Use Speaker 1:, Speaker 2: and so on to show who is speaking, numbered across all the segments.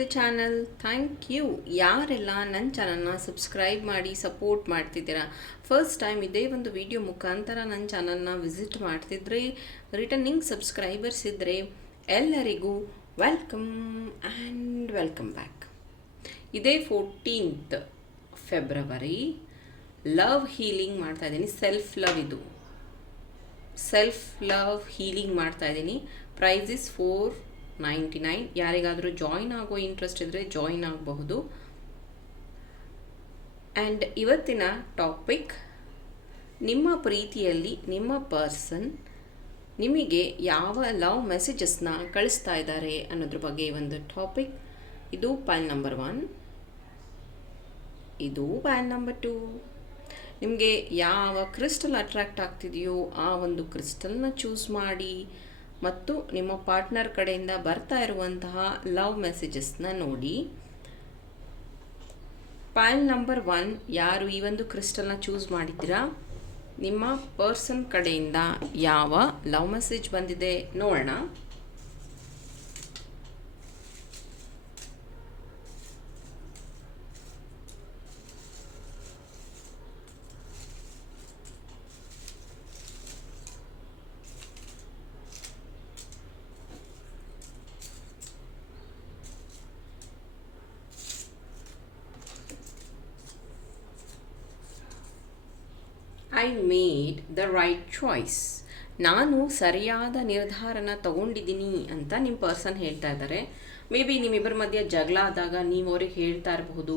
Speaker 1: The channel. Thank you. ಯಾರೆಲ್ಲ ನನ್ನ ಚಾನಲ್ನ ಸಬ್ಸ್ಕ್ರೈಬ್ ಮಾಡಿ, ಸಪೋರ್ಟ್ ಮಾಡ್ತಿದ್ದೀರಾ? ಫಸ್ಟ್ ಟೈಮ್ ಇದೇ ಒಂದು ವಿಡಿಯೋ ಮುಖಾಂತರ ನನ್ನ ಚಾನಲ್ನ ವಿಸಿಟ್ ಮಾಡ್ತಿದ್ರೆ, ರಿಟರ್ನಿಂಗ್ ಸಬ್ಸ್ಕ್ರೈಬರ್ಸ್ ಇದ್ದರೆ ಎಲ್ಲರಿಗೂ ವೆಲ್ಕಮ್ ಆ್ಯಂಡ್ ವೆಲ್ಕಮ್ ಬ್ಯಾಕ್. ಇದೇ ಫೋರ್ಟೀನ್ತ್ ಫೆಬ್ರವರಿ. ಲವ್ ಹೀಲಿಂಗ್ ಮಾಡ್ತಾ ಇದ್ದೀನಿ. ಸೆಲ್ಫ್ ಲವ್ ಇದು. ಸೆಲ್ಫ್ ಲವ್ ಹೀಲಿಂಗ್ ಮಾಡ್ತಾ ಇದ್ದೀನಿ. Price is four ninety nine. ಯಾರಿಗಾದರೂ ಜಾಯಿನ್ ಆಗೋ ಇಂಟ್ರೆಸ್ಟ್ ಇದ್ದರೆ ಜಾಯಿನ್ ಆಗಬಹುದು. ಆ್ಯಂಡ್ ಇವತ್ತಿನ ಟಾಪಿಕ್ ನಿಮ್ಮ ಪ್ರೀತಿಯಲ್ಲಿ ನಿಮ್ಮ ಪರ್ಸನ್ ನಿಮಗೆ ಯಾವ ಲವ್ ಮೆಸೇಜಸ್ನ ಕಳಿಸ್ತಾ ಇದ್ದಾರೆ ಅನ್ನೋದ್ರ ಬಗ್ಗೆ ಒಂದು ಟಾಪಿಕ್ ಇದು ಪ್ಯಾನ್ ನಂಬರ್ ಒನ್ ಇದು ಪ್ಯಾನ್ ನಂಬರ್ ಟು ನಿಮಗೆ ಯಾವ ಕ್ರಿಸ್ಟಲ್ ಅಟ್ರಾಕ್ಟ್ ಆಗ್ತಿದೆಯೋ ಆ ಒಂದು ಕ್ರಿಸ್ಟಲ್ನ ಚೂಸ್ ಮಾಡಿ. ಮತ್ತು ನಿಮ್ಮ ಪಾರ್ಟ್ನರ್ ಕಡೆಯಿಂದ ಬರ್ತಾ ಇರುವಂತಹ ಲವ್ ಮೆಸೇಜಸ್ನ ನೋಡಿ. ಪ್ಯಾಲ್ ನಂಬರ್ ಒನ್, ಯಾರು ಈ ಒಂದು ಕ್ರಿಸ್ಟಲ್ನ ಚೂಸ್ ಮಾಡಿದ್ದೀರಾ? ನಿಮ್ಮ ಪರ್ಸನ್ ಕಡೆಯಿಂದ ಯಾವ ಲವ್ ಮೆಸೇಜ್ ಬಂದಿದೆ ನೋಡೋಣ. I made the right choice ನಾನು ಸರಿಯಾದ ನಿರ್ಧಾರನ ತಗೊಂಡಿದ್ದೀನಿ ಅಂತ ನಿಮ್ಮ ಪರ್ಸನ್ ಹೇಳ್ತಾ ಇದ್ದಾರೆ. ಮೇ ಬಿ ನಿಮ್ಮಿಬ್ಬರ ಮಧ್ಯೆ ಜಗಳ ಆದಾಗ ನೀವು ಅವ್ರಿಗೆ ಹೇಳ್ತಾ ಇರಬಹುದು,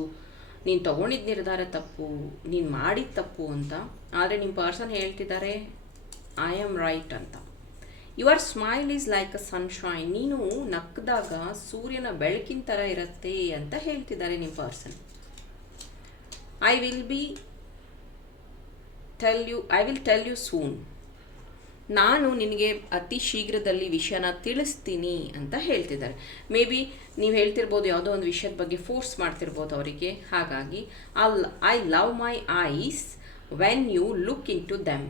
Speaker 1: ನೀನು ತಗೊಂಡಿದ್ದ ನಿರ್ಧಾರ ತಪ್ಪು, ನೀನು ಮಾಡಿದ ತಪ್ಪು ಅಂತ. ಆದರೆ ನಿಮ್ಮ ಪರ್ಸನ್ ಹೇಳ್ತಿದ್ದಾರೆ ಐ ಆಮ್ ರೈಟ್ ಅಂತ. Your smile is like a sunshine ನೀನು ನಕ್ಕದಾಗ ಸೂರ್ಯನ ಬೆಳಕಿನ ಥರ ಇರುತ್ತೆ ಅಂತ ಹೇಳ್ತಿದ್ದಾರೆ ನಿಮ್ಮ person I will be tell you I will tell you soon ನಾನು ನಿನಗೆ ಅತಿ ಶೀಘ್ರದಲ್ಲಿ ವಿಷಯನ ತಿಳಿಸ್ತೀನಿ ಅಂತ ಹೇಳ್ತಿದ್ದಾರೆ. ಮೇ ಬಿ ನೀವು ಹೇಳ್ತಿರ್ಬೋದು ಯಾವುದೋ ಒಂದು ವಿಷಯದ ಬಗ್ಗೆ ಫೋರ್ಸ್ ಮಾಡ್ತಿರ್ಬೋದು ಅವರಿಗೆ. ಹಾಗಾಗಿ all I love my eyes when you look into them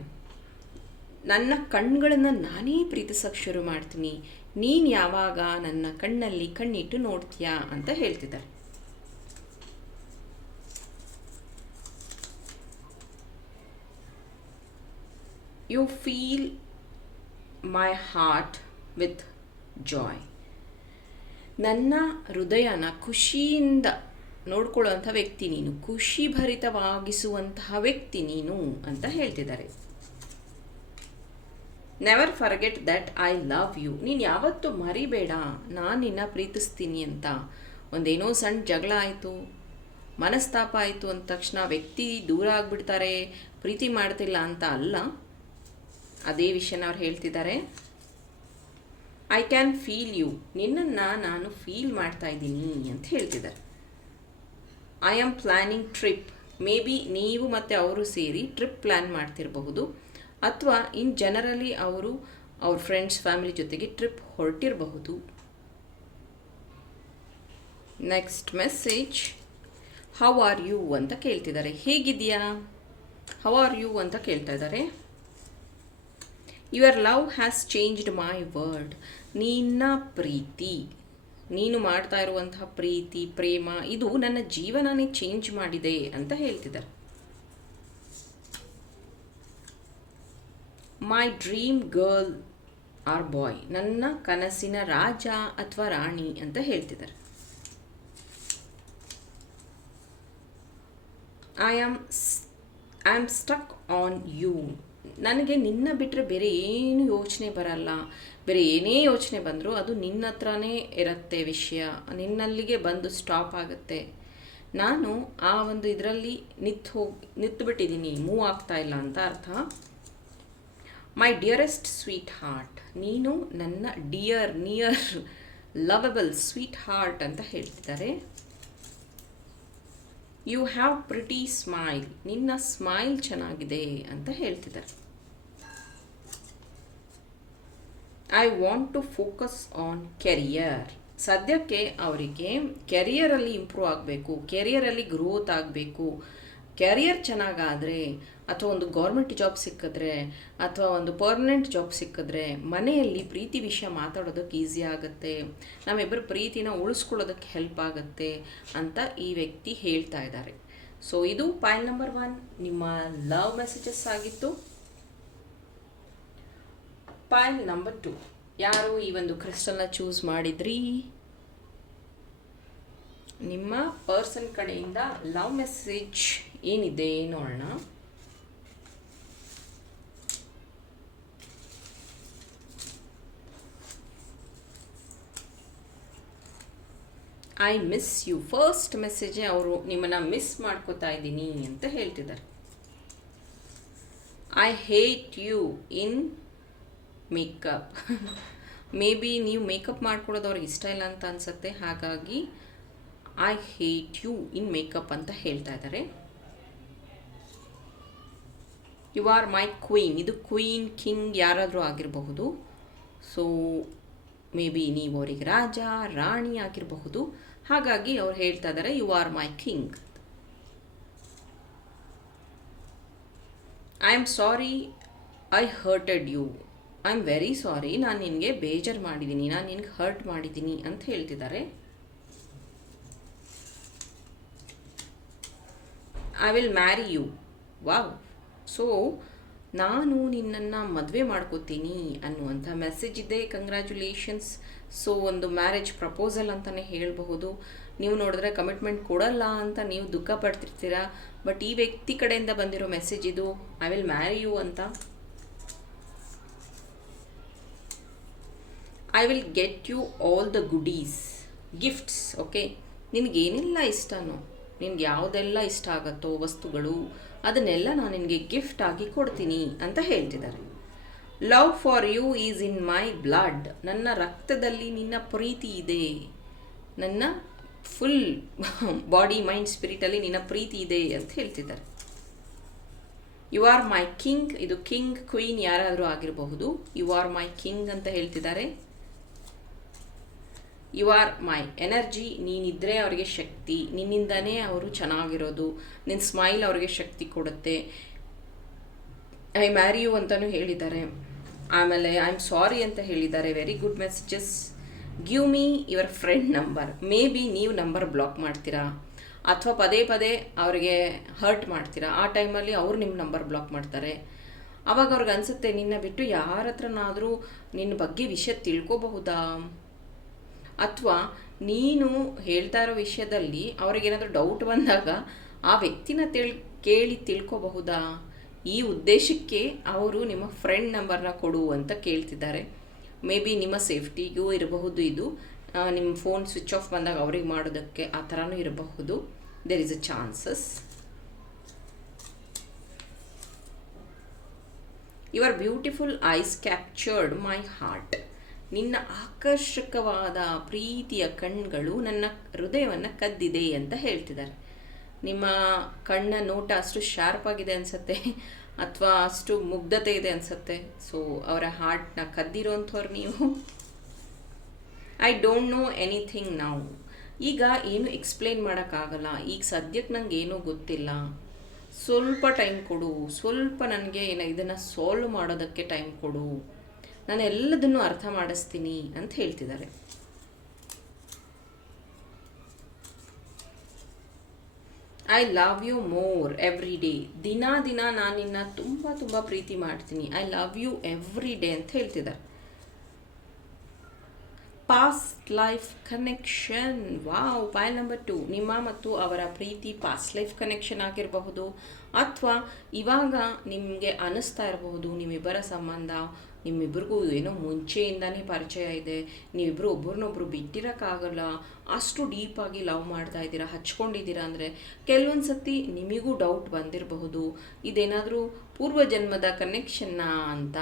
Speaker 1: ನನ್ನ ಕಣ್ಗಳನ್ನು ನಾನೇ ಪ್ರೀತಿಸೋಕ್ಕೆ ಶುರು ಮಾಡ್ತೀನಿ. ನೀನು ಯಾವಾಗ ನನ್ನ ಕಣ್ಣಲ್ಲಿ ಕಣ್ಣಿಟ್ಟು ನೋಡ್ತೀಯಾ ಅಂತ ಹೇಳ್ತಿದ್ದಾರೆ. You feel my heart with joy ನನ್ನ ಹೃದಯನ ಖುಷಿಯಿಂದ ನೋಡ್ಕೊಳ್ಳುವಂಥ ವ್ಯಕ್ತಿ ನೀನು, ಖುಷಿ ಭರಿತವಾಗಿಸುವಂತಹ ವ್ಯಕ್ತಿ ನೀನು ಅಂತ ಹೇಳ್ತಿದ್ದಾರೆ. Never forget that I love you ನೀನು ಯಾವತ್ತೂ ಮರಿಬೇಡ, ನಾನು ನಿನ್ನ ಪ್ರೀತಿಸ್ತೀನಿ ಅಂತ. ಒಂದೇನೋ ಸಣ್ಣ ಜಗಳ ಆಯಿತು, ಮನಸ್ತಾಪ ಆಯಿತು ಅಂದ ತಕ್ಷಣ ವ್ಯಕ್ತಿ ದೂರ ಆಗಿಬಿಡ್ತಾರೆ, ಪ್ರೀತಿ ಮಾಡ್ತಿಲ್ಲ ಅಂತ ಅಲ್ಲ. ಅದೇ ವಿಷಯನ ಅವ್ರು ಹೇಳ್ತಿದ್ದಾರೆ. ಐ ಕ್ಯಾನ್ ಫೀಲ್ ಯು ನಿನ್ನನ್ನು ನಾನು ಫೀಲ್ ಮಾಡ್ತಾ ಇದ್ದೀನಿ ಅಂತ ಹೇಳ್ತಿದ್ದಾರೆ. I am planning trip maybe ನೀವು ಮತ್ತು ಅವರು ಸೇರಿ ಟ್ರಿಪ್ ಪ್ಲ್ಯಾನ್ ಮಾಡ್ತಿರಬಹುದು. ಅಥವಾ ಇನ್ ಜನರಲಿ ಅವರು ಅವ್ರ ಫ್ರೆಂಡ್ಸ್ ಫ್ಯಾಮಿಲಿ ಜೊತೆಗೆ trip ಹೊರಟಿರಬಹುದು. Next message how are you ಅಂತ ಕೇಳ್ತಿದ್ದಾರೆ. ಹೇಗಿದೆಯಾ ಹೌ ಆರ್ ಯು ಅಂತ ಕೇಳ್ತಾ ಇದ್ದಾರೆ. Your love has changed my world ನಿನ್ನ ಪ್ರೀತಿ, ನೀನು ಮಾಡ್ತಾ ಇರುವಂತಹ ಪ್ರೀತಿ, ಪ್ರೇಮ, ಇದು ನನ್ನ ಜೀವನನೇ ಚೇಂಜ್ ಮಾಡಿದೆ ಅಂತ ಹೇಳ್ತಿದ್ದಾರೆ. My dream girl or boy ನನ್ನ ಕನಸಿನ ರಾಜ ಅಥವಾ ರಾಣಿ ಅಂತ ಹೇಳ್ತಿದ್ದಾರೆ. I am I am stuck on you ನನಗೆ ನಿನ್ನ ಬಿಟ್ಟರೆ ಬೇರೆ ಏನು ಯೋಚನೆ ಬರಲ್ಲ. ಬೇರೆ ಏನೇ ಯೋಚನೆ ಬಂದರೂ ಅದು ನಿನ್ನ ಹತ್ರನೇ ಇರುತ್ತೆ ವಿಷಯ. ನಿನ್ನಲ್ಲಿಗೆ ಬಂದು ಸ್ಟಾಪ್ ಆಗುತ್ತೆ. ನಾನು ಆ ಒಂದು ಇದರಲ್ಲಿ ನಿಂತು ಹೋಗಿ ನಿಂತುಬಿಟ್ಟಿದ್ದೀನಿ ಮೂವ್ ಆಗ್ತಾ ಇಲ್ಲ ಅಂತ ಅರ್ಥ. ಮೈ ಡಿಯರೆಸ್ಟ್ ಸ್ವೀಟ್ ಹಾರ್ಟ್ ನೀನು ನನ್ನ dear near lovable sweetheart ಅಂತ ಹೇಳ್ತಿದ್ದಾರೆ. ಯು ಹ್ಯಾವ್ ಪ್ರಿಟಿ ಸ್ಮೈಲ್ ನಿನ್ನ ಸ್ಮೈಲ್ ಚೆನ್ನಾಗಿದೆ ಅಂತ ಹೇಳ್ತಿದ್ದಾರೆ. I want to focus on career ಸದ್ಯಕ್ಕೆ ಅವರಿಗೆ ಕೆರಿಯರಲ್ಲಿ ಇಂಪ್ರೂವ್ ಆಗಬೇಕು ಕೆರಿಯರಲ್ಲಿ ಗ್ರೋತ್ ಆಗಬೇಕು. ಕೆರಿಯರ್ ಚೆನ್ನಾಗಾದರೆ ಅಥವಾ ಒಂದು ಗೌರ್ಮೆಂಟ್ ಜಾಬ್ ಸಿಕ್ಕಿದ್ರೆ ಅಥವಾ ಒಂದು ಪರ್ಮನೆಂಟ್ ಜಾಬ್ ಸಿಕ್ಕಿದ್ರೆ ಮನೆಯಲ್ಲಿ ಪ್ರೀತಿ ವಿಷಯ ಮಾತಾಡೋದಕ್ಕೆ ಈಸಿ ಆಗುತ್ತೆ. ನಮ್ಮಿಬ್ಬರ ಪ್ರೀತಿನ ಉಳಿಸ್ಕೊಳ್ಳೋದಕ್ಕೆ ಹೆಲ್ಪ್ ಆಗುತ್ತೆ ಅಂತ ಈ ವ್ಯಕ್ತಿ ಹೇಳ್ತಾ ಇದ್ದಾರೆ. ಸೊ ಇದು ಪಾಯಿಂಟ್ ನಂಬರ್ ಒನ್ ನಿಮ್ಮ ಲವ್ ಮೆಸೇಜಸ್ ಆಗಿತ್ತು. Pile number two. ಯಾರು ಈ ಒಂದು ಕ್ರಿಸ್ಟಲ್ನ ಚೂಸ್ ಮಾಡಿದ್ರಿ? ನಿಮ್ಮ ಪರ್ಸನ್ ಕಡೆಯಿಂದ ಲವ್ ಮೆಸೇಜ್ ಏನಿದೆ ನೋಡೋಣ. ಐ ಮಿಸ್ ಯು ಫಸ್ಟ್ ಮೆಸೇಜೇ ಅವರು ನಿಮ್ಮನ್ನು ಮಿಸ್ ಮಾಡ್ಕೋತಾ ಇದ್ದೀನಿ ಅಂತ ಹೇಳ್ತಿದ್ದಾರೆ. I hate you in makeup. Maybe ನೀವು ಮೇಕಪ್ ಮಾಡ್ಕೊಳ್ಳೋದು ಅವ್ರಿಗೆ ಇಷ್ಟ ಇಲ್ಲ ಅಂತ ಅನಿಸುತ್ತೆ. ಹಾಗಾಗಿ I hate you in makeup ಅಂತ ಹೇಳ್ತಾ ಇದ್ದಾರೆ ಯು ಆರ್ ಮೈ ಕ್ವೀನ್ ಇದು ಕ್ವೀನ್ ಕಿಂಗ್ ಯಾರಾದರೂ ಆಗಿರಬಹುದು. ಸೊ ಮೇ ಬಿ ನೀವು ಅವರಿಗೆ ರಾಜ, ರಾಣಿ ಆಗಿರಬಹುದು. ಹಾಗಾಗಿ ಅವ್ರು ಹೇಳ್ತಾ ಇದ್ದಾರೆ you are my king I am sorry I hurted you I am very sorry ನಾನು ನಿನಗೆ ಬೇಜಾರು ಮಾಡಿದ್ದೀನಿ ನಾನು ನಿನಗೆ ಹರ್ಟ್ ಮಾಡಿದ್ದೀನಿ ಅಂತ ಹೇಳ್ತಿದ್ದಾರೆ. I will marry you wow so ನಾನು ನಿನ್ನನ್ನು ಮದುವೆ ಮಾಡ್ಕೋತೀನಿ ಅನ್ನುವಂಥ ಮೆಸೇಜ್ ಇದೆ ಕಂಗ್ರ್ಯಾಚುಲೇಷನ್ಸ್ ಸೊ ಒಂದು ಮ್ಯಾರೇಜ್ ಪ್ರಪೋಸಲ್ ಅಂತಲೇ ಹೇಳಬಹುದು. ನೀವು ನೋಡಿದ್ರೆ ಕಮಿಟ್ಮೆಂಟ್ ಕೊಡಲ್ಲ ಅಂತ ನೀವು ದುಃಖ ಪಡ್ತಿರ್ತೀರಾ ಬಟ್ ಈ ವ್ಯಕ್ತಿ ಕಡೆಯಿಂದ ಬಂದಿರೋ ಮೆಸೇಜ್ ಇದು ಐ ವಿಲ್ ಮ್ಯಾರಿ ಯು ಅಂತ. I will get you all the goodies gifts okay ನಿನಗೇನೆಲ್ಲ ಇಷ್ಟನೋ, ನಿನಗೆ ಯಾವುದೆಲ್ಲ ಇಷ್ಟ ಆಗುತ್ತೋ ವಸ್ತುಗಳು, ಅದನ್ನೆಲ್ಲ ನಾನು ನಿನಗೆ ಗಿಫ್ಟ್ ಆಗಿ ಕೊಡ್ತೀನಿ ಅಂತ ಹೇಳ್ತಿದ್ದಾರೆ. Love for you is in my blood ನನ್ನ ರಕ್ತದಲ್ಲಿ ನಿನ್ನ ಪ್ರೀತಿ ಇದೆ. ನನ್ನ ಫುಲ್ ಬಾಡಿ ಮೈಂಡ್ ಸ್ಪಿರಿಟಲ್ಲಿ ನಿನ್ನ ಪ್ರೀತಿ ಇದೆ ಅಂತ ಹೇಳ್ತಿದ್ದಾರೆ. ಯು ಆರ್ ಮೈ ಕಿಂಗ್ ಇದು ಕಿಂಗ್ ಕ್ವೀನ್ ಯಾರಾದರೂ ಆಗಿರಬಹುದು. ಯು ಆರ್ ಮೈ ಕಿಂಗ್ ಅಂತ ಹೇಳ್ತಿದ್ದಾರೆ. ಯು ಆರ್ ಮೈ ಎನರ್ಜಿ ನೀನಿದ್ರೆ ಅವರಿಗೆ ಶಕ್ತಿ. ನಿನ್ನಿಂದನೇ ಅವರು ಚೆನ್ನಾಗಿರೋದು. ನಿನ್ನ ಸ್ಮೈಲ್ ಅವರಿಗೆ ಶಕ್ತಿ ಕೊಡುತ್ತೆ. ಐ ಮ್ಯಾರಿ ಯು ಅಂತಲೂ ಹೇಳಿದ್ದಾರೆ. ಆಮೇಲೆ ಐ ಆಮ್ ಸಾರಿ ಅಂತ ಹೇಳಿದ್ದಾರೆ. Very good messages give me your friend number maybe ನೀವು ನಂಬರ್ ಬ್ಲಾಕ್ ಮಾಡ್ತೀರಾ. ಅಥವಾ ಪದೇ ಪದೇ ಅವರಿಗೆ ಹರ್ಟ್ ಮಾಡ್ತೀರಾ. ಆ ಟೈಮಲ್ಲಿ ಅವರು ನಿಮ್ಮ ನಂಬರ್ ಬ್ಲಾಕ್ ಮಾಡ್ತಾರೆ. ಅವಾಗ ಅವ್ರಿಗೆ ಅನಿಸುತ್ತೆ, ನಿನ್ನ ಬಿಟ್ಟು ಯಾರ ಹತ್ರನಾದರೂ ನಿನ್ನ ಬಗ್ಗೆ ವಿಷಯ ತಿಳ್ಕೊಬಹುದಾ? ಅಥವಾ ನೀನು ಹೇಳ್ತಾ ಇರೋ ವಿಷಯದಲ್ಲಿ ಅವ್ರಿಗೇನಾದರೂ ಡೌಟ್ ಬಂದಾಗ ಆ ವ್ಯಕ್ತಿನ ತಿಳ್, ಕೇಳಿ ತಿಳ್ಕೋಬಹುದಾ? ಈ ಉದ್ದೇಶಕ್ಕೆ ಅವರು ನಿಮ್ಮ ಫ್ರೆಂಡ್ ನಂಬರ್ನ ಕೊಡು ಅಂತ ಕೇಳ್ತಿದ್ದಾರೆ. ಮೇ ಬಿ ನಿಮ್ಮ ಸೇಫ್ಟಿಗೂ ಇರಬಹುದು ಇದು. ನಿಮ್ಮ ಫೋನ್ ಸ್ವಿಚ್ ಆಫ್ ಬಂದಾಗ ಅವ್ರಿಗೆ ಮಾಡೋದಕ್ಕೆ ಆ ಥರನೂ ಇರಬಹುದು. There is a chances your beautiful eyes captured my heart ನಿನ್ನ ಆಕರ್ಷಕವಾದ ಪ್ರೀತಿಯ ಕಣ್ಗಳು ನನ್ನ ಹೃದಯವನ್ನು ಕದ್ದಿದೆ ಅಂತ ಹೇಳ್ತಿದ್ದಾರೆ. ನಿಮ್ಮ ಕಣ್ಣ ನೋಟ ಅಷ್ಟು ಶಾರ್ಪ್ ಆಗಿದೆ ಅನಿಸುತ್ತೆ, ಅಥವಾ ಅಷ್ಟು ಮುಗ್ಧತೆ ಇದೆ ಅನಿಸುತ್ತೆ. ಸೊ ಅವರ ಹಾರ್ಟ್ನ ಕದ್ದಿರೋಂಥವ್ರು ನೀವು. ಐ ಡೋಂಟ್ ನೋ ಎನಿಥಿಂಗ್ ನಾವು ಈಗ ಏನು ಎಕ್ಸ್ಪ್ಲೇನ್ ಮಾಡೋಕ್ಕಾಗಲ್ಲ. ಈಗ ಸದ್ಯಕ್ಕೆ ನಂಗೆ ಏನೂ ಗೊತ್ತಿಲ್ಲ. ಸ್ವಲ್ಪ ಟೈಮ್ ಕೊಡು. ಸ್ವಲ್ಪ ನನಗೆ ಏನ ಇದನ್ನು ಸಾಲ್ವ್ ಮಾಡೋದಕ್ಕೆ ಟೈಮ್ ಕೊಡು. ನಾನು ಎಲ್ಲದನ್ನು ಅರ್ಥ ಮಾಡಿಸ್ತೀನಿ ಅಂತ ಹೇಳ್ತಿದ್ದಾರೆ. I love you more every day ದಿನ ದಿನ ನಾನು ನಿನ್ನ ತುಂಬ ತುಂಬ ಪ್ರೀತಿ ಮಾಡ್ತೀನಿ. I love you every day ಅಂತ ಹೇಳ್ತಿದ್ದಾರೆ. Past life connection wow pile number two ನಿಮ್ಮ ಮತ್ತು ಅವರ ಪ್ರೀತಿ ಪಾಸ್ಟ್ ಲೈಫ್ ಕನೆಕ್ಷನ್ ಆಗಿರಬಹುದು ಅಥವಾ ಇವಾಗ ನಿಮಗೆ ಅನಿಸ್ತಾ ಇರಬಹುದು, ನಿಮ್ಮಿಬ್ಬರ ಸಂಬಂಧ ನಿಮ್ಮಿಬ್ಬರಿಗೂ ಏನೋ ಮುಂಚೆಯಿಂದನೇ ಪರಿಚಯ ಇದೆ ನೀವಿಬ್ಬರು ಒಬ್ರನ್ನೊಬ್ರು ಬಿಟ್ಟಿರೋಕ್ಕಾಗಲ್ಲ, ಅಷ್ಟು ಡೀಪಾಗಿ ಲವ್ ಮಾಡ್ತಾ ಇದ್ದೀರಾ, ಹಚ್ಕೊಂಡಿದ್ದೀರಾ ಅಂದರೆ ಕೆಲವೊಂದು ಸತಿ ನಿಮಗೂ ಡೌಟ್ ಬಂದಿರಬಹುದು. ಇದೇನಾದರೂ ಪೂರ್ವಜನ್ಮದ ಕನೆಕ್ಷನ್ನ ಅಂತ?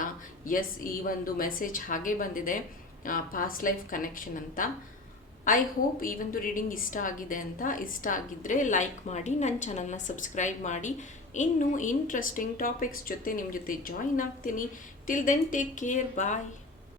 Speaker 1: ಎಸ್ ಈ ಒಂದು ಮೆಸೇಜ್ ಹಾಗೆ ಬಂದಿದೆ. ಪಾಸ್ಟ್ ಲೈಫ್ ಕನೆಕ್ಷನ್ ಅಂತ. ಐ ಹೋಪ್ ಈ ಒಂದು ರೀಡಿಂಗ್ ಇಷ್ಟ ಆಗಿದೆ ಅಂತ. ಇಷ್ಟ ಆಗಿದ್ದರೆ ಲೈಕ್ ಮಾಡಿ ನನ್ನ ಚಾನಲ್ನ ಸಬ್ಸ್ಕ್ರೈಬ್ ಮಾಡಿ. ಇನ್ನು ಇಂಟ್ರೆಸ್ಟಿಂಗ್ ಟಾಪಿಕ್ಸ್ ಜೊತೆ ನಿಮ್ಮ ಜೊತೆ ಜಾಯಿನ್ ಆಗ್ತೀನಿ. Till then take care bye